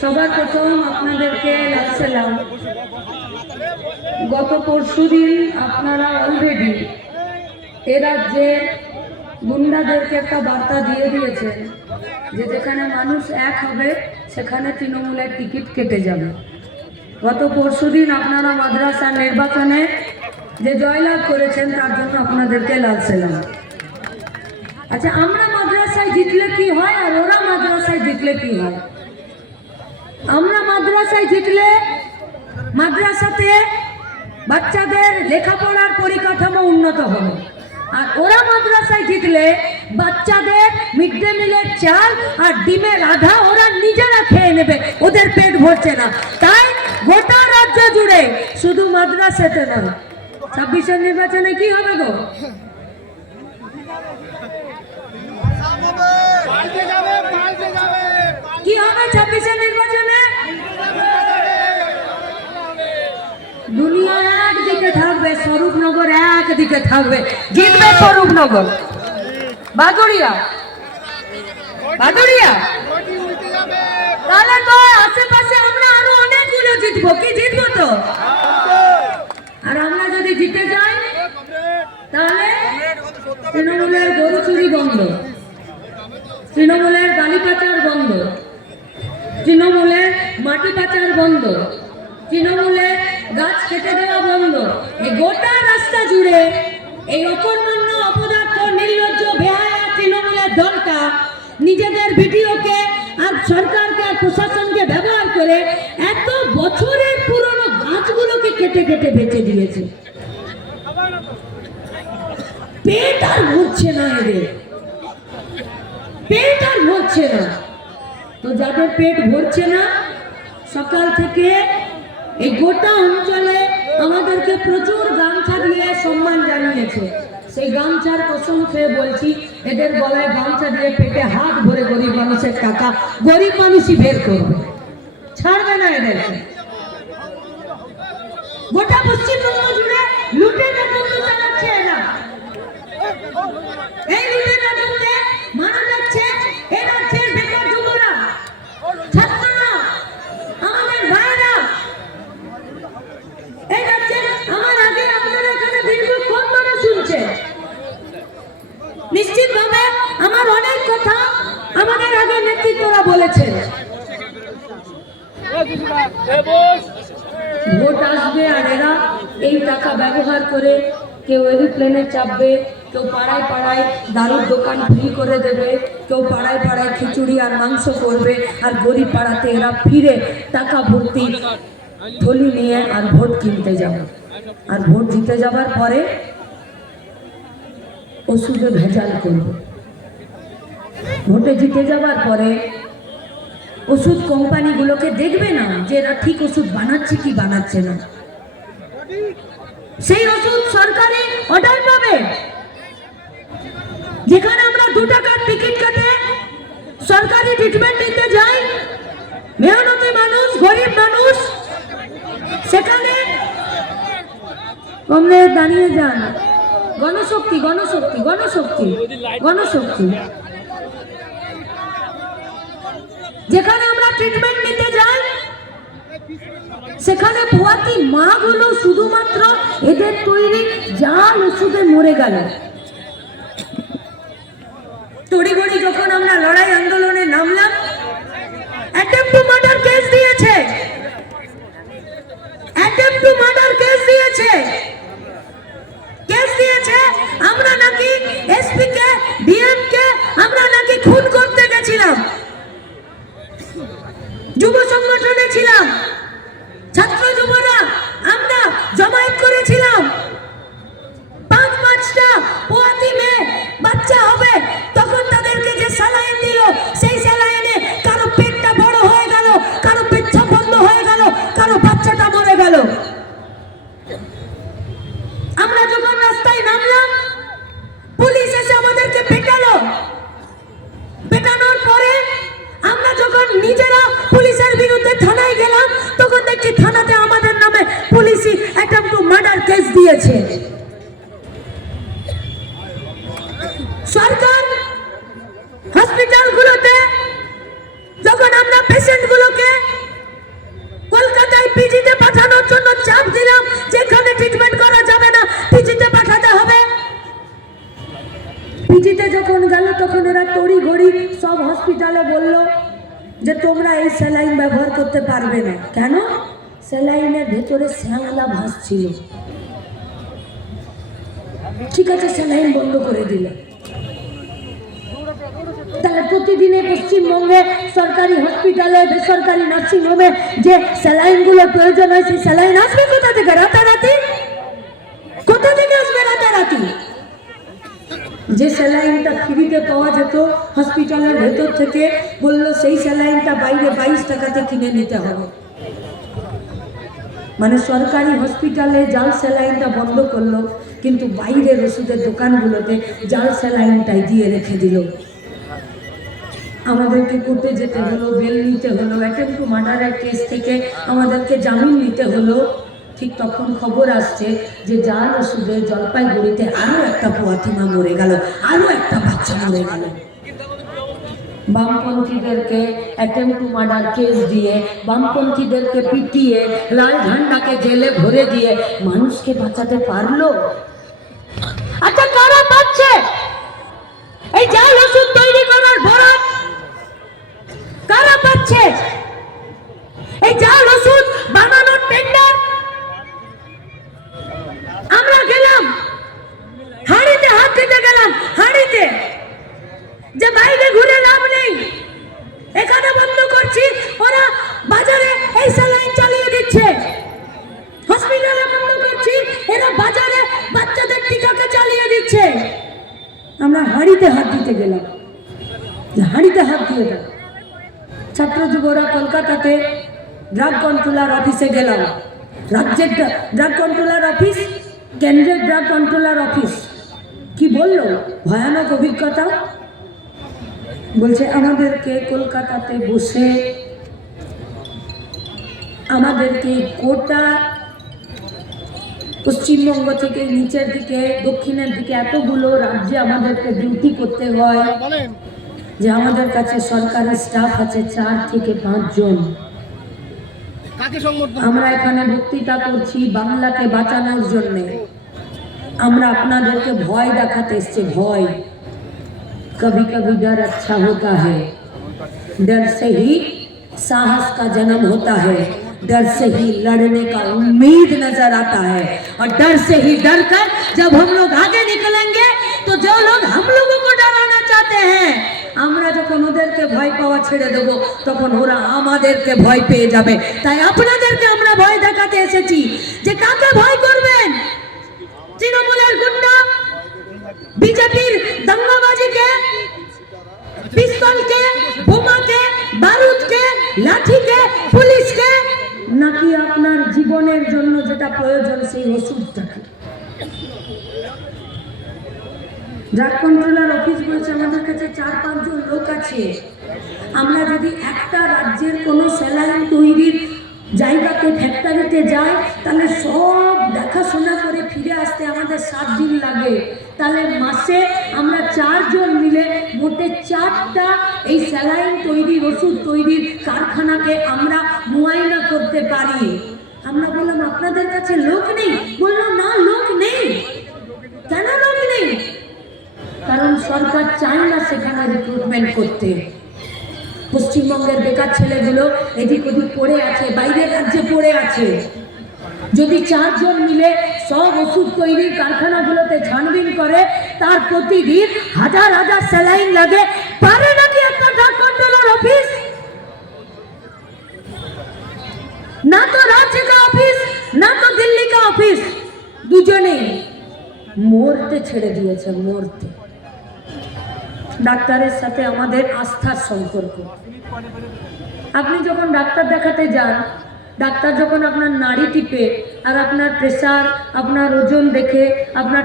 সবার প্রথম আপনাদেরকে লাগছিলাম গত পরশুদিন আপনারা অলরেডি এ রাজ্যে গুন্ডাদেরকে একটা বার্তা দিয়ে দিয়েছেন যে যেখানে মানুষ এক হবে, সেখানে তৃণমূলের টিকিট কেটে যাবে। গত পরশুদিন আপনারা মাদ্রাসা নির্বাচনে যে জয়লাভ করেছেন, তার জন্য আপনাদেরকে লাগছিলাম আচ্ছা আমরা মাদ্রাসায় জিতলে কি হয় আর ওরা মাদ্রাসায় জিতলে কি হয়? আমরা মাদ্রাসায় জিতলে মাদ্রাসাতে বাচ্চাদের লেখাপড়ার পরিকাঠামো উন্নত হবে। আর ওরা মাদ্রাসায় জিতলে বাচ্চাদের মিড ডে মিলের চাল আর ডিমের আধা ওরা নিজেরা খেয়ে নেবে ওদের পেট ভরছে না। তাই গোটা রাজ্য জুড়ে শুধু মাদ্রাসাতে নয় ছাব্বিশের নির্বাচনে কি হবে গো? কি হবে ছাব্বিশের নির্বাচনে? একদিকে থাকবে। জিতবে কোটি উল্টে যাবে তাহলে তো আশেপাশে আমরা আরও অনেকগুলো জিতবো। কি জিতবো তো? আর আমরা যদি জিতে যাই, তাহলে তৃণমূলের গরু চুরি বন্ধ। তৃণমূলের বালি পাচার বন্ধ। তৃণমূলের মাটি পাচার বন্ধ। তৃণমূলের গাছ কেটে দেওয়া বন্ধ। গোটা রাস্তা জুড়ে এই অকর্মণ্য অপদার্থ নির্লজ্জ, বেহায়া তৃণমূলের দলটা নিজেদের ভিডিওকে আর সরকারকে আর প্রশাসনকে ব্যবহার করে এত বছরের পুরনো গাছগুলোকে কেটে কেটে বেঁচে দিয়েছে। পেট আর ভরছে না এদের। পেট আর ভরছে না। তো যাদের পেট ভরছে না, সকাল থেকে এই গোটা অঞ্চলে আমাদেরকে প্রচুর গামছা দিয়ে জানিয়েছে সেই গামছার কসম খেয়ে বলছি, এদের গলায় গামছা দিয়ে পেটে হাত ভরে গরিব মানুষের টাকা, গরিব মানুষই বের করবে। ছাড়বে না এদেরকে। গোটা পশ্চিমবঙ্গ ভোট আসবে আর এরা এই টাকা ব্যবহার করে কেউ এরোপ্লেনে চাপবে, কেউ পাড়ায় পাড়ায় দারুর দোকান ফ্রি করে দেবে, কেউ পাড়ায় পাড়ায় খিচুড়ি আর মাংস করবে, আর গরিব পাড়াতে এরা ফিরে টাকা ভর্তি থলি নিয়ে আর ভোট কিনতে যাবে। আর ভোট জিতে যাবার পরে ওষুধে ভেজাল করবে। ভোটে জিতে যাবার পরে ওষুধ কোম্পানিগুলোকে দেখবে না যে এরা ঠিক ওষুধ বানাচ্ছে কি বানাচ্ছে না। সেই ওষুধ সরকারি অর্ডার পাবে। যেখানে আমরা দু টাকার টিকিট কেটে সরকারি ট্রিটমেন্ট নিতে যাই। মেহনতি মানুষ, গরিব মানুষ, সেখানে কমলে দাঁড়িয়ে যান। গণশক্তি গণশক্তি গণশক্তি গণশক্তি। যেখানে আমরা ট্রিটমেন্ট নিতে যাই, সেখানে ভুয়াতি মাগুলো শুধুমাত্র এদের তৈরি জাল ওষুধে মরে গেল। তড়িঘড়ি যখন আমরা লড়াই আন্দোলনে নামলাম অ্যাটেম্প টু মার্ডার কেস দিয়েছে। অ্যাটেম্প টু মার্ডার কেস দিয়েছে। হসপিটালে বলল যে, তোমরা এই স্যালাইন ব্যবহার করতে পারবে না। কেন? স্যালাইনের ভেতরে শ্যাওলা ভাসছিল। ঠিক আছে স্যালাইন বন্ধ করে দিল। তাহলে প্রতিদিনে পশ্চিমবঙ্গে সরকারি হসপিটালে বেসরকারি নার্সিংহোমে যে স্যালাইনগুলো প্রয়োজন হয়, সেই স্যালাইন আসবে কোথা থেকে? রাতারাতি? কোথা থেকে আসবে রাতারাতি? যে স্যালাইনটা ফ্রিতে পাওয়া যেত হসপিটালের ভেতর থেকে, বলল সেই স্যালাইনটা বাইরে বাইশ টাকাতে কিনে নিতে হবে। মানে সরকারি হসপিটালে জাল স্যালাইনটা বন্ধ করল, কিন্তু বাইরের ওষুধের দোকানগুলোতে জাল স্যালাইনটাই দিয়ে রেখে দিল। আমাদেরকে কোর্টে যেতে হলো, বেল নিতে হলো, অ্যাটেম্প টু মার্ডারের কেস থেকে আমাদেরকে জামিন নিতে হলো। ঠিক তখন খবর আসছে যে জাল ওষুধে জলপাইগুড়িতে আরও একটা পোয়াতিমা মরে গেল আরও একটা বাচ্চা মরে গেল। বামপন্থীদেরকে অ্যাটেম্প টু মার্ডার কেস দিয়ে, বামপন্থীদেরকে পিটিয়ে, লাল ঝান্ডাকে জেলে ভরে দিয়ে মানুষকে বাঁচাতে পারল? আচ্ছা কারা পাচ্ছে এই জাল ওষুধ তৈরি করার ভরত কারা পাচ্ছে এই জাল ওষুধ বানানোর টেন্ডার আমরা গেলাম হাড়িতে হাত দিতে গেলাম হাড়িতে যে বাইরে ঘুরে লাভ নেই এখানে বন্ধ করছি ওরা বাজারে এই স্যালাইন চালিয়ে দিচ্ছে হসপিটালে বন্ধ করছি এরা বাজারে বাচ্চাদের টিকাকে চালিয়ে দিচ্ছে আমরা হাড়িতে হাত দিতে গেলাম। হাড়িতে হাত দিয়ে দাও ছাত্র যুবরা কলকাতাতে ড্রাগ কন্ট্রোলার অফিসে গেলাম। রাজ্যের ড্রাগ কন্ট্রোলার অফিস কেন্দ্রের ড্রাগ কন্ট্রোলার অফিস কি বলল? ভয়ানক অভিজ্ঞতা। বলছে, আমাদেরকে কলকাতাতে বসে, আমাদেরকে গোটা পশ্চিমবঙ্গ থেকে নিচের দিকে দক্ষিণের দিকে এতগুলো রাজ্যে আমাদেরকে ডিউটি করতে হয় যে আমাদের কাছে সরকারি স্টাফ আছে চার থেকে পাঁচজন। আমরা এখানে বক্তৃতা করছি বাংলাকে বাঁচানোর জন্য। আমরা আপনাদেরকে ভয় দেখাতে এসছি ভয়। কবি কবি ডর আচ্ছা হতা হ্যাঁ ডর সে হি সাহস কা জন্ম হতা হ্যাঁ डर से ही लड़ने का उम्मीद नजर आता है और डर से ही डर कर जब हम लोग आगे निकलेंगे तो जो लोग हम लोगों को डराना चाहते हैं আমরা যখন ওদেরকে ভয় পাওয়া ছেড়ে দেব তখন ওরা আমাদেরকে ভয় পেয়ে যাবে তাই আপনাদেরকে আমরা ভয় দেখাতে এসেছি যে কাকে ভয় করবেন তৃণমূলের গুন্ডা বিজেপির দাঙ্গাবাজিকে পিস্তলকে বোমাকে বারুদকে লাঠিকে জীবনের জন্য যেটা প্রয়োজন, সেই ওষুধটাকে। ড্রাগ কন্ট্রোলার অফিস বলছে, আমাদের কাছে চার পাঁচজন লোক আছে। আমরা যদি একটা রাজ্যের কোনো স্যালাইন তৈরির জায়গাতে, ফ্যাক্টরিতে যাই, তাহলে সব দেখাশোনা করে ফিরে আসতে আমাদের সাত দিন লাগে। তাহলে মাসে আমরা চারজন মিলে মোটে চারটা এই স্যালাইন তৈরির ওষুধ তৈরির কারখানাকে আমরা মুয়ায়না করতে পারি। আমরা বললাম, আপনাদের কাছে লোক নেই? বলল, না, লোক নেই। কেন লোক নেই? কারণ সরকার চায় না সেখানে রিক্রুটমেন্ট করতে। পশ্চিমবঙ্গের বেকার ছেলেগুলো এদিক ওদিক পড়ে আছে, বাইরের রাজ্যে পড়ে আছে। যদি চারজন মিলে সব ওষুধ তৈরির কারখানাগুলোতে ছানবিন করে, তার প্রতিদিন হাজার হাজার স্যালাইন লাগে। পারে নাকি একটা ড্রাগ অফিস দুজনেই মরতে ছেড়ে দিয়েছে, মরতে। ডাক্তারের সাথে আমাদের আস্থার সম্পর্ক। আপনি যখন ডাক্তার দেখাতে যান, ডাক্তার যখন আপনার নাড়ি টিপে আর আপনার প্রেশার আপনার ওজন দেখে, আপনার